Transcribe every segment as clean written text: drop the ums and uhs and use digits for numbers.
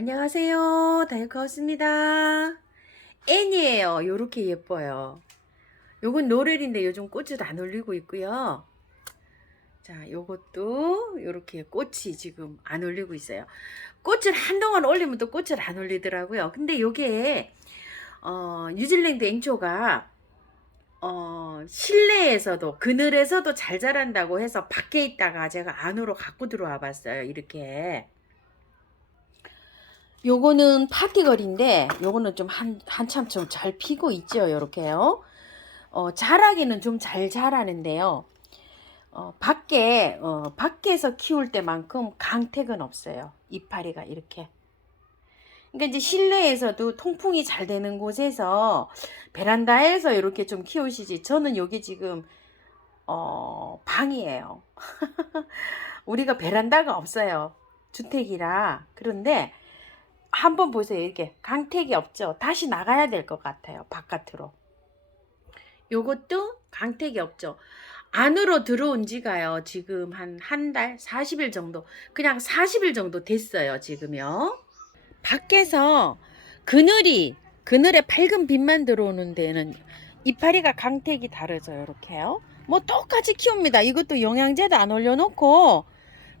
안녕하세요. 다이커스입니다. 애니에요. 요렇게 예뻐요. 요건 노렐인데 요즘 꽃을 안 올리고 있고요. 자, 요것도 요렇게 꽃이 지금 안 올리고 있어요. 꽃을 한동안 올리면 또 꽃을 안 올리더라고요. 근데 요게 뉴질랜드 앵초가 실내에서도 그늘에서도 잘 자란다고 해서 밖에 있다가 제가 안으로 갖고 들어와 봤어요. 이렇게. 요거는 파티걸인데 요거는 좀 한참 좀 잘 피고 있죠. 요렇게요. 자라기는 좀 잘 자라는데요. 밖에서 키울 때만큼 강택은 없어요. 이파리가 이렇게. 그러니까 이제 실내에서도 통풍이 잘 되는 곳에서 베란다에서 이렇게 좀 키우시지. 저는 여기 지금 방이에요. 우리가 베란다가 없어요. 주택이라. 그런데 한번 보세요. 이렇게 강택이 없죠. 다시 나가야 될 것 같아요. 바깥으로. 요것도 강택이 없죠. 안으로 들어온 지가요. 지금 한 달, 40일 정도. 그냥 40일 정도 됐어요. 지금요. 밖에서 그늘에 밝은 빛만 들어오는 데는 이파리가 강택이 다르죠. 이렇게요. 뭐 똑같이 키웁니다. 이것도 영양제도 안 올려놓고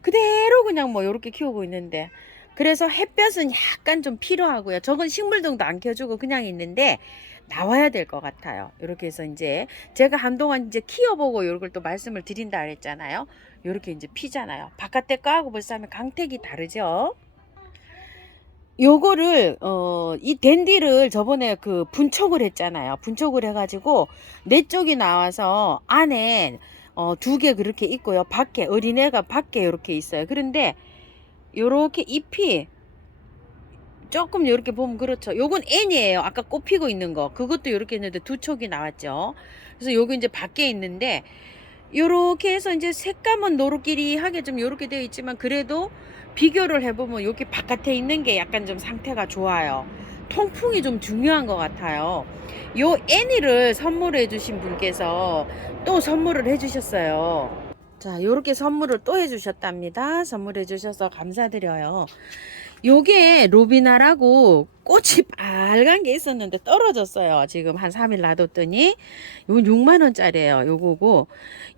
그대로 그냥 뭐 이렇게 키우고 있는데, 그래서 햇볕은 약간 좀 필요하고요. 저건 식물등도 안 켜주고 그냥 있는데 나와야 될 것 같아요. 이렇게 해서 이제 제가 한동안 이제 키워보고 이걸 또 말씀을 드린다 그랬잖아요. 이렇게 이제 피잖아요. 바깥에 거하고 벌써 하면 강택이 다르죠. 요거를 이 댄디를 저번에 그 분촉을 했잖아요. 분촉을 해가지고 네 쪽이 나와서 안에 두 개 그렇게 있고요. 밖에 어린애가 밖에 이렇게 있어요. 그런데 요렇게 잎이 조금 이렇게 보면 그렇죠. 요건 N이에요. 아까 꽃 피고 있는 거. 그것도 이렇게 있는데 두 촉이 나왔죠. 그래서 요거 이제 밖에 있는데 요렇게 해서 이제 색감은 노릇끼리하게 좀 요렇게 되어 있지만 그래도 비교를 해보면 여기 바깥에 있는 게 약간 좀 상태가 좋아요. 통풍이 좀 중요한 것 같아요. 요 애니를 선물해 주신 분께서 또 선물을 해 주셨어요. 자, 요렇게 선물을 또 해주셨답니다. 선물해 주셔서 감사드려요. 요게 로비나라고 꽃이 빨간 게 있었는데 떨어졌어요. 지금 한 3일 놔뒀더니. 요건 6만원짜리예요. 요거고,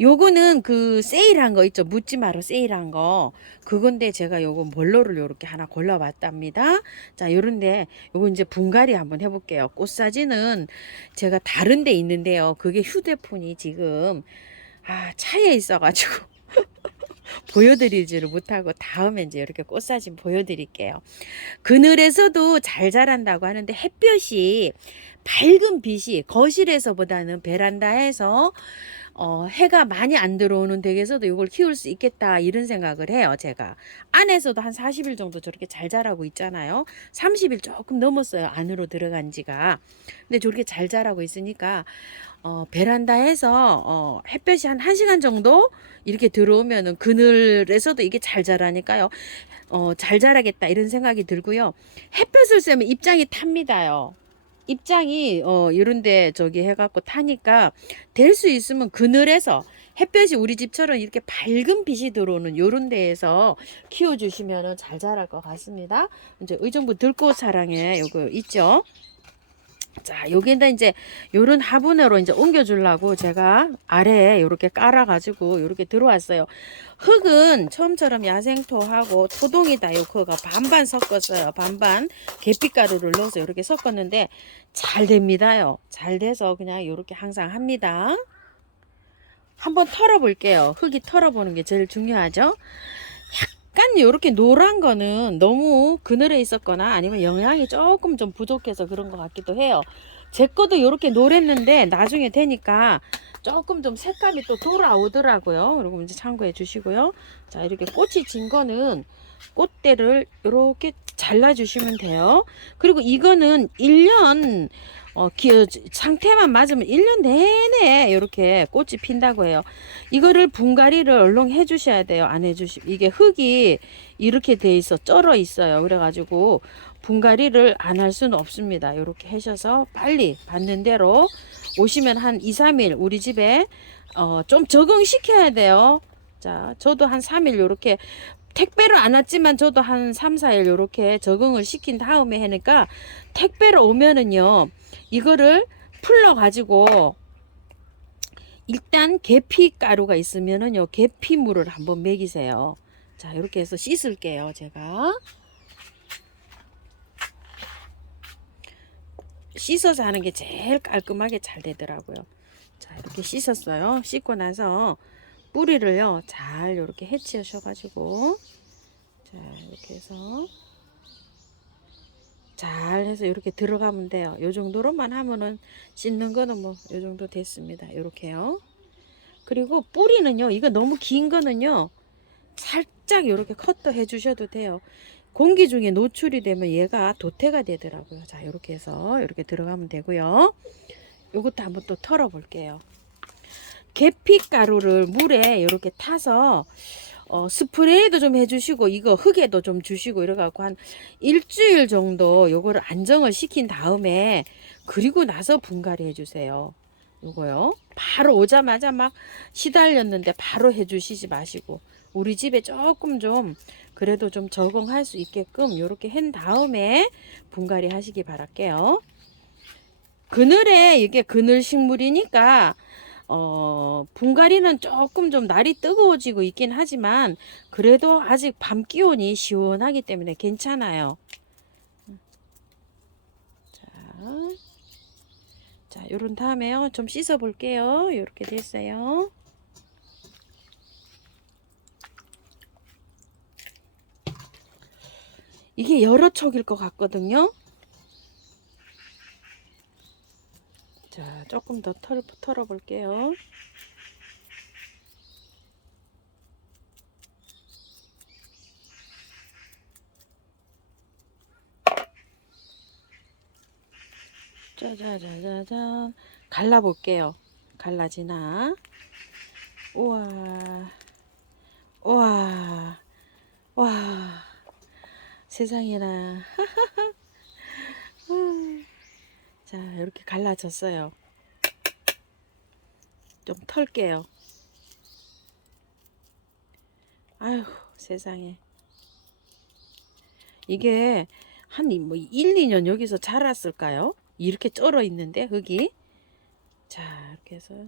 요거는 그 세일한 거 있죠. 묻지마로 세일한 거. 그건데 제가 요거 몰로를 요렇게 하나 골라봤답니다. 자, 요런데 요거 이제 분갈이 한번 해볼게요. 꽃 사진은 제가 다른 데 있는데요. 그게 휴대폰이 지금 차에 있어가지고 보여드리지를 못하고 다음에 이제 이렇게 꽃사진 보여드릴게요. 그늘에서도 잘 자란다고 하는데 햇볕이 밝은 빛이 거실에서보다는 베란다에서 해가 많이 안 들어오는 댁에서도 이걸 키울 수 있겠다 이런 생각을 해요. 제가 안에서도 한 40일 정도 저렇게 잘 자라고 있잖아요. 30일 조금 넘었어요. 안으로 들어간 지가. 근데 저렇게 잘 자라고 있으니까 베란다에서 햇볕이 한 1시간 정도 이렇게 들어오면은 그늘에서도 이게 잘 자라니까요. 잘 자라겠다 이런 생각이 들고요. 햇볕을 쐬면 입장이 탑니다요. 입장이 이런데 저기 해갖고 타니까 될 수 있으면 그늘에서 햇볕이 우리 집처럼 이렇게 밝은 빛이 들어오는 요런 데에서 키워주시면 잘 자랄 것 같습니다. 이제 의정부 들꽃 사랑에 요거 있죠. 자, 여기다 이제 요런 화분으로 이제 옮겨 주려고 제가 아래에 요렇게 깔아 가지고 요렇게 들어왔어요. 흙은 처음처럼 야생토하고 토동이다. 요거가 반반 섞었어요. 반반 계피가루를 넣어서 요렇게 섞었는데 잘 됩니다요. 잘 돼서 그냥 요렇게 항상 합니다. 한번 털어 볼게요. 흙이 털어 보는 게 제일 중요하죠. 약간 요렇게 노란 거는 너무 그늘에 있었거나 아니면 영양이 조금 좀 부족해서 그런 것 같기도 해요. 제 거도 요렇게 노랬는데 나중에 되니까 조금 좀 색감이 또 돌아오더라고요. 그리고 이제 참고해 주시고요. 자, 이렇게 꽃이 진 거는 꽃대를 이렇게 잘라 주시면 돼요. 그리고 이거는 1년 상태만 맞으면 1년 내내 이렇게 꽃이 핀다고 해요. 이거를 분갈이를 얼른 해 주셔야 돼요. 안 해주시, 이게 흙이 이렇게 돼 있어, 쩔어 있어요. 그래가지고 분갈이를 안 할 수는 없습니다. 이렇게 하셔서 빨리 받는 대로 오시면 한 2, 3일 우리 집에 좀 적응시켜야 돼요. 자, 저도 한 3일 이렇게 택배로 안 왔지만 저도 한 3, 4일 요렇게 적응을 시킨 다음에 하니까 택배로 오면은요 이거를 풀러 가지고 일단 계피 가루가 있으면은요 계피물을 한번 먹이세요. 자 이렇게 해서 씻을게요. 제가 씻어서 하는 게 제일 깔끔하게 잘 되더라고요. 자 이렇게 씻었어요. 씻고 나서 뿌리를요 잘 이렇게 해치우셔 가지고 자 이렇게 해서 잘 해서 이렇게 들어가면 돼요. 요 정도로만 하면은 씻는 거는 뭐 요 정도 됐습니다. 이렇게요. 그리고 뿌리는요 이거 너무 긴 거는요 살짝 이렇게 컷도 해 주셔도 돼요. 공기 중에 노출이 되면 얘가 도태가 되더라고요. 자 이렇게 해서 이렇게 들어가면 되고요. 요것도 한번 또 털어 볼게요. 계피 가루를 물에 이렇게 타서 스프레이도 좀 해주시고 이거 흙에도 좀 주시고 이래갖고 한 일주일 정도 요거를 안정을 시킨 다음에 그리고 나서 분갈이 해주세요. 요거요. 바로 오자마자 막 시달렸는데 바로 해주시지 마시고 우리 집에 조금 좀 그래도 좀 적응할 수 있게끔 요렇게 한 다음에 분갈이 하시기 바랄게요. 그늘에 이게 그늘 식물이니까 분갈이는 조금 좀 날이 뜨거워지고 있긴 하지만 그래도 아직 밤 기온이 시원하기 때문에 괜찮아요. 자, 자 요런 다음에요 좀 씻어 볼게요. 이렇게 됐어요. 이게 여러 촉일 것 같거든요. 자 조금 더 털어 볼게요. 짜자자자잔 갈라 볼게요. 갈라지나. 우와 우와 와 세상에나. 자 이렇게 갈라졌어요. 좀 털게요. 아휴 세상에 이게 한 뭐 1, 2년 여기서 자랐을까요? 이렇게 쩔어 있는데 흙이. 자 이렇게 해서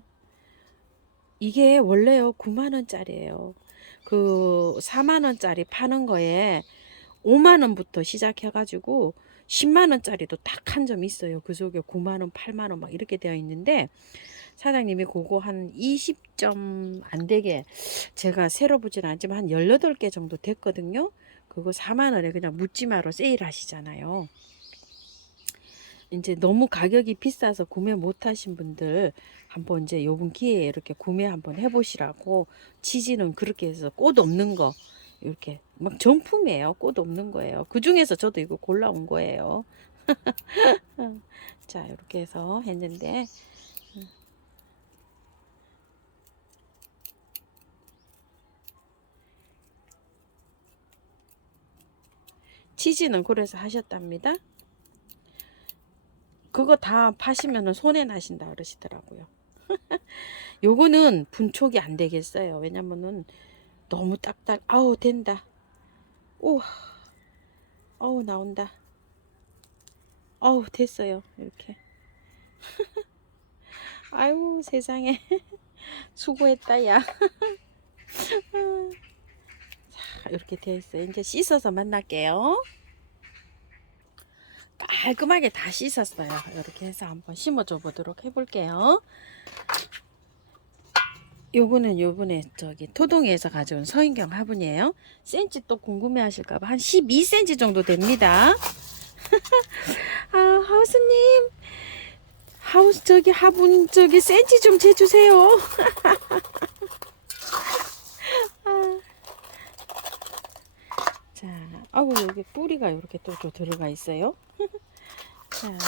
이게 원래요 9만원짜리예요. 그 4만원짜리 파는 거에 5만원부터 시작해 가지고 10만원짜리도 딱 한 점 있어요. 그 속에 9만원 8만원 막 이렇게 되어 있는데 사장님이 그거 한 20점 안 되게 제가 세로 보진 않지만 한 18개 정도 됐거든요. 그거 4만원에 그냥 묻지마로 세일 하시잖아요. 이제 너무 가격이 비싸서 구매 못 하신 분들 한번 이제 요번 기회에 이렇게 구매 한번 해보시라고. 치즈는 그렇게 해서 꽃 없는 거 이렇게 막 정품이에요. 꽃 없는 거예요. 그 중에서 저도 이거 골라온 거예요. 자 이렇게 해서 했는데 치즈는 그래서 하셨답니다. 그거 다 파시면은 손해 나신다 그러시더라고요. 요거는 분촉이 안 되겠어요. 왜냐면은 너무 딱딱 아우 된다. 오 어우 나온다. 어우 됐어요. 이렇게. 아유 세상에 수고했다 야. 자 이렇게 되어 있어요. 이제 씻어서 만날게요. 깔끔하게 다 씻었어요. 이렇게 해서 한번 심어줘 보도록 해볼게요. 요거는 요번에 저기 토동이에서 가져온 서인경 화분이에요. 센치 또 궁금해 하실까봐 한 12cm 정도 됩니다. 아 하우스님 하우스 저기 화분 저기 센치 좀 재주세요. 자 아우 여기 뿌리가 이렇게 또 들어가 있어요. 자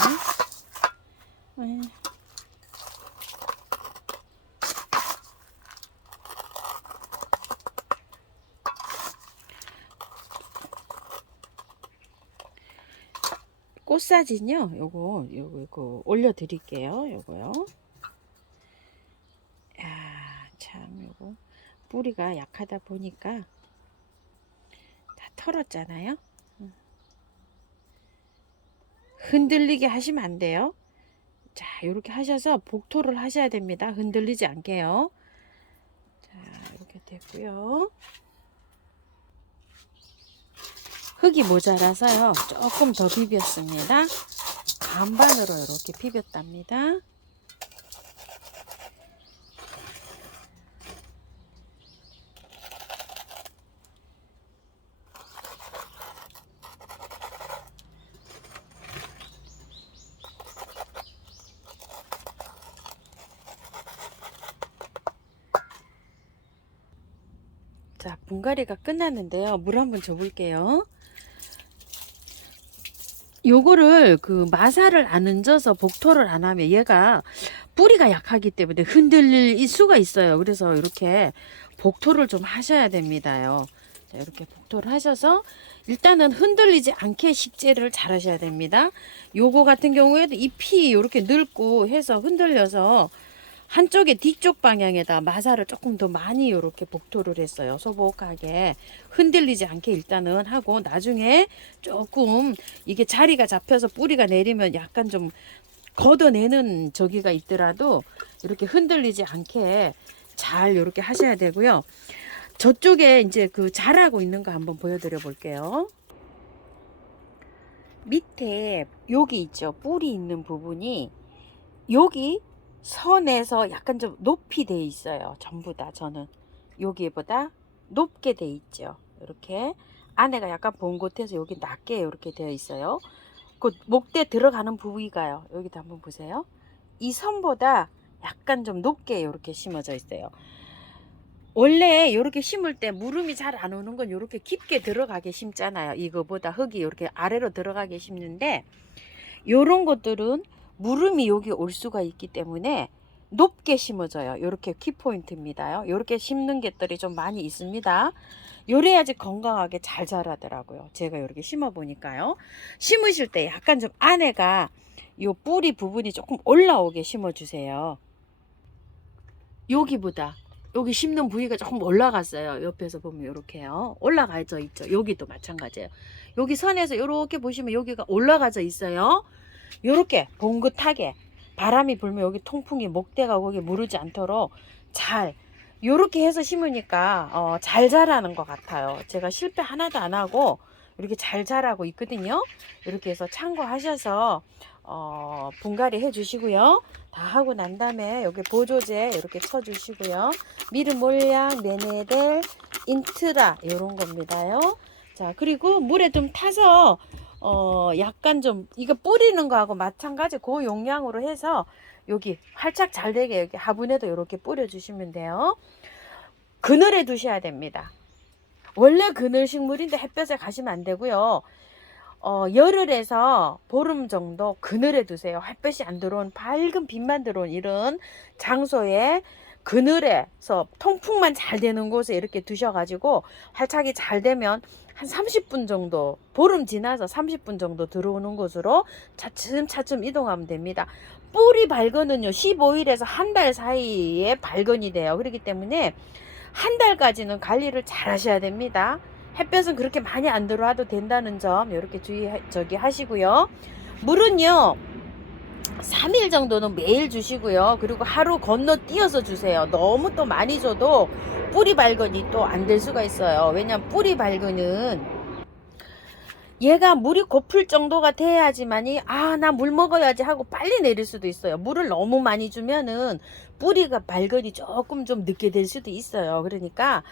꽃사진요. 요거 올려 드릴게요. 요거요. 야, 참 요거 뿌리가 약하다 보니까 털었잖아요. 흔들리게 하시면 안 돼요. 자, 이렇게 하셔서 복토를 하셔야 됩니다. 흔들리지 않게요. 자, 이렇게 됐고요. 흙이 모자라서요. 조금 더 비볐습니다. 반반으로 이렇게 비볐답니다. 자, 분갈이가 끝났는데요. 물 한번 줘볼게요. 요거를 그 마사를 안 얹어서 복토를 안 하면 얘가 뿌리가 약하기 때문에 흔들릴 수가 있어요. 그래서 이렇게 복토를 좀 하셔야 됩니다요. 자, 이렇게 복토를 하셔서 일단은 흔들리지 않게 식재를 잘 하셔야 됩니다. 요거 같은 경우에도 잎이 이렇게 늙고 해서 흔들려서 한쪽에 뒤쪽 방향에다 마사를 조금 더 많이 이렇게 복토를 했어요. 소복하게 흔들리지 않게 일단은 하고, 나중에 조금 이게 자리가 잡혀서 뿌리가 내리면 약간 좀 걷어내는 저기가 있더라도 이렇게 흔들리지 않게 잘 이렇게 하셔야 되고요. 저쪽에 이제 그 자라고 있는 거 한번 보여드려 볼게요. 밑에 여기 있죠. 뿌리 있는 부분이 여기 선에서 약간 좀 높이 돼 있어요. 전부 다 저는 여기보다 높게 돼 있죠. 이렇게 안에가 약간 봉긋해서 여기 낮게 이렇게 되어 있어요. 그 목대 들어가는 부위가요. 여기도 한번 보세요. 이 선보다 약간 좀 높게 이렇게 심어져 있어요. 원래 이렇게 심을 때 물음이 잘 안 오는 건 이렇게 깊게 들어가게 심잖아요. 이거보다 흙이 이렇게 아래로 들어가게 심는데, 요런 것들은 물음이 여기 올 수가 있기 때문에 높게 심어져요. 이렇게 키포인트입니다. 이렇게 심는 것들이 좀 많이 있습니다. 요래야지 건강하게 잘 자라더라고요. 제가 이렇게 심어 보니까요. 심으실 때 약간 좀 안에가 요 뿌리 부분이 조금 올라오게 심어 주세요. 여기보다 여기 심는 부위가 조금 올라갔어요. 옆에서 보면 이렇게요. 올라가져 있죠. 여기도 마찬가지예요. 여기 선에서 이렇게 보시면 여기가 올라가져 있어요. 이렇게 봉긋하게 바람이 불면 여기 통풍이 목대가 거기 무르지 않도록 잘 이렇게 해서 심으니까 잘 자라는 것 같아요. 제가 실패 하나도 안 하고 이렇게 잘 자라고 있거든요. 이렇게 해서 참고하셔서 분갈이 해 주시고요. 다 하고 난 다음에 여기 보조제 이렇게 쳐 주시고요. 미르몰약, 메네델, 인트라 이런 겁니다요. 자, 그리고 물에 좀 타서 약간 좀 이거 뿌리는 거하고 마찬가지 그 용량으로 해서 여기 활착 잘 되게 여기 화분에도 이렇게 뿌려 주시면 돼요. 그늘에 두셔야 됩니다. 원래 그늘 식물인데 햇볕에 가시면 안 되고요. 열흘에서 보름 정도 그늘에 두세요. 햇볕이 안 들어온 밝은 빛만 들어온 이런 장소에 그늘에서 통풍만 잘 되는 곳에 이렇게 두셔가지고 활착이 잘 되면 한 30분 정도, 보름 지나서 30분 정도 들어오는 곳으로 차츰차츰 이동하면 됩니다. 뿌리 발근은요 15일에서 한 달 사이에 발근이 돼요. 그렇기 때문에 한 달까지는 관리를 잘 하셔야 됩니다. 햇볕은 그렇게 많이 안 들어와도 된다는 점 이렇게 하시고요. 물은요 3일 정도는 매일 주시고요. 그리고 하루 건너뛰어서 주세요. 너무 또 많이 줘도 뿌리 발근이 또 안 될 수가 있어요. 왜냐면 뿌리 발근은 얘가 물이 고플 정도가 돼야지만이 나 물 먹어야지 하고 빨리 내릴 수도 있어요. 물을 너무 많이 주면은 뿌리가 발근이 조금 좀 늦게 될 수도 있어요. 그러니까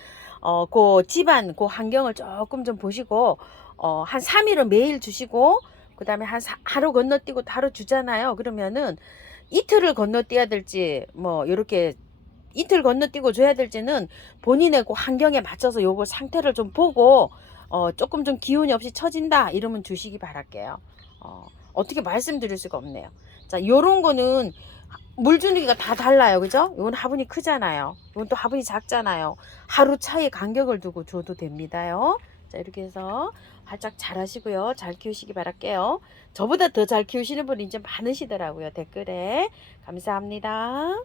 그 집안 그 환경을 조금 좀 보시고 한 3일은 매일 주시고, 그 다음에 하루 건너뛰고 하루 주잖아요. 그러면은 이틀을 건너뛰어야 될지 뭐 이렇게 이틀 건너뛰고 줘야 될지는 본인의 그 환경에 맞춰서 요거 상태를 좀 보고 조금 좀 기운이 없이 처진다 이러면 주시기 바랄게요. 어떻게 말씀드릴 수가 없네요. 자, 요런 거는 물 주기가 다 달라요. 그죠? 이건 화분이 크잖아요. 이건 또 화분이 작잖아요. 하루 차이 간격을 두고 줘도 됩니다요. 자, 이렇게 해서 활짝 잘 하시고요. 잘 키우시기 바랄게요. 저보다 더 잘 키우시는 분이 이제 많으시더라고요. 댓글에. 감사합니다.